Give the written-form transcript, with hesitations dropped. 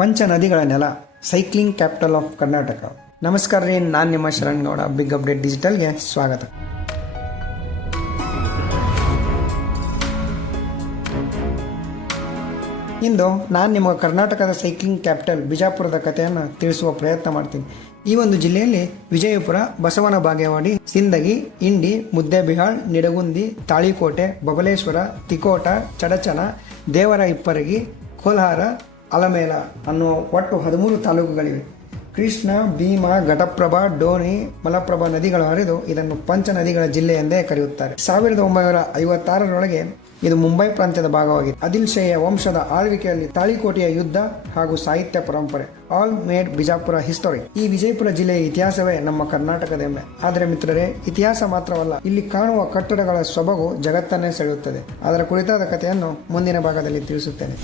ಪಂಚ ನದಿಗಳ ನೆಲ, ಸೈಕ್ಲಿಂಗ್ ಕ್ಯಾಪಿಟಲ್ ಆಫ್ ಕರ್ನಾಟಕ. ನಮಸ್ಕಾರ ರೀ, ನಾನು ನಿಮ್ಮ ಶರಣ್ ಗೌಡ. ಬಿಗ್ ಅಪ್ಡೇಟ್ ಡಿಜಿಟಲ್ಗೆ ಸ್ವಾಗತ. ಇಂದು ನಾನು ನಿಮ್ಮ ಕರ್ನಾಟಕದ ಸೈಕ್ಲಿಂಗ್ ಕ್ಯಾಪಿಟಲ್ ಬಿಜಾಪುರದ ಕಥೆಯನ್ನು ತಿಳಿಸುವ ಪ್ರಯತ್ನ ಮಾಡ್ತೀನಿ. ಈ ಒಂದು ಜಿಲ್ಲೆಯಲ್ಲಿ ವಿಜಯಪುರ, ಬಸವನ ಬಾಗೇವಾಡಿ, ಸಿಂದಗಿ, ಇಂಡಿ, ಮುದ್ದೇಬಿಹಾಳ್, ನಿಡಗುಂದಿ, ತಾಳಿಕೋಟೆ, ಬಬಲೇಶ್ವರ, ತಿಕೋಟ, ಚಡಚನ, ದೇವರ ಇಪ್ಪರಗಿ, ಕೋಲಾರ, ಅಲಮೇಲ ಅನ್ನುವ ಒಟ್ಟು 13 ತಾಲೂಕುಗಳಿವೆ. ಕೃಷ್ಣ, ಭೀಮಾ, ಘಟಪ್ರಭಾ, ಡೋನಿ, ಮಲಪ್ರಭಾ ನದಿಗಳು ಹರಿದು ಇದನ್ನು ಪಂಚ ನದಿಗಳ ಜಿಲ್ಲೆ ಎಂದೇ ಕರೆಯುತ್ತಾರೆ. 1956ರೊಳಗೆ ಇದು ಮುಂಬೈ ಪ್ರಾಂತ್ಯದ ಭಾಗವಾಗಿದೆ. ಆದಿಲ್ ಶೇಯ ವಂಶದ ಆಳ್ವಿಕೆಯಲ್ಲಿ ತಾಳಿಕೋಟೆಯ ಯುದ್ಧ ಹಾಗೂ ಸಾಹಿತ್ಯ ಪರಂಪರೆ ಆಲ್ ಮೇಡ್ ಬಿಜಾಪುರ ಹಿಸ್ಟರಿ. ಈ ವಿಜಯಪುರ ಜಿಲ್ಲೆಯ ಇತಿಹಾಸವೇ ನಮ್ಮ ಕರ್ನಾಟಕದ ಹೆಮ್ಮೆ. ಆದರೆ ಮಿತ್ರರೇ, ಇತಿಹಾಸ ಮಾತ್ರವಲ್ಲ, ಇಲ್ಲಿ ಕಾಣುವ ಕಟ್ಟಡಗಳ ಸೊಬಗು ಜಗತ್ತನ್ನೇ ಸೆಳೆಯುತ್ತದೆ. ಅದರ ಕುರಿತಾದ ಕಥೆಯನ್ನು ಮುಂದಿನ ಭಾಗದಲ್ಲಿ ತಿಳಿಸುತ್ತೇನೆ.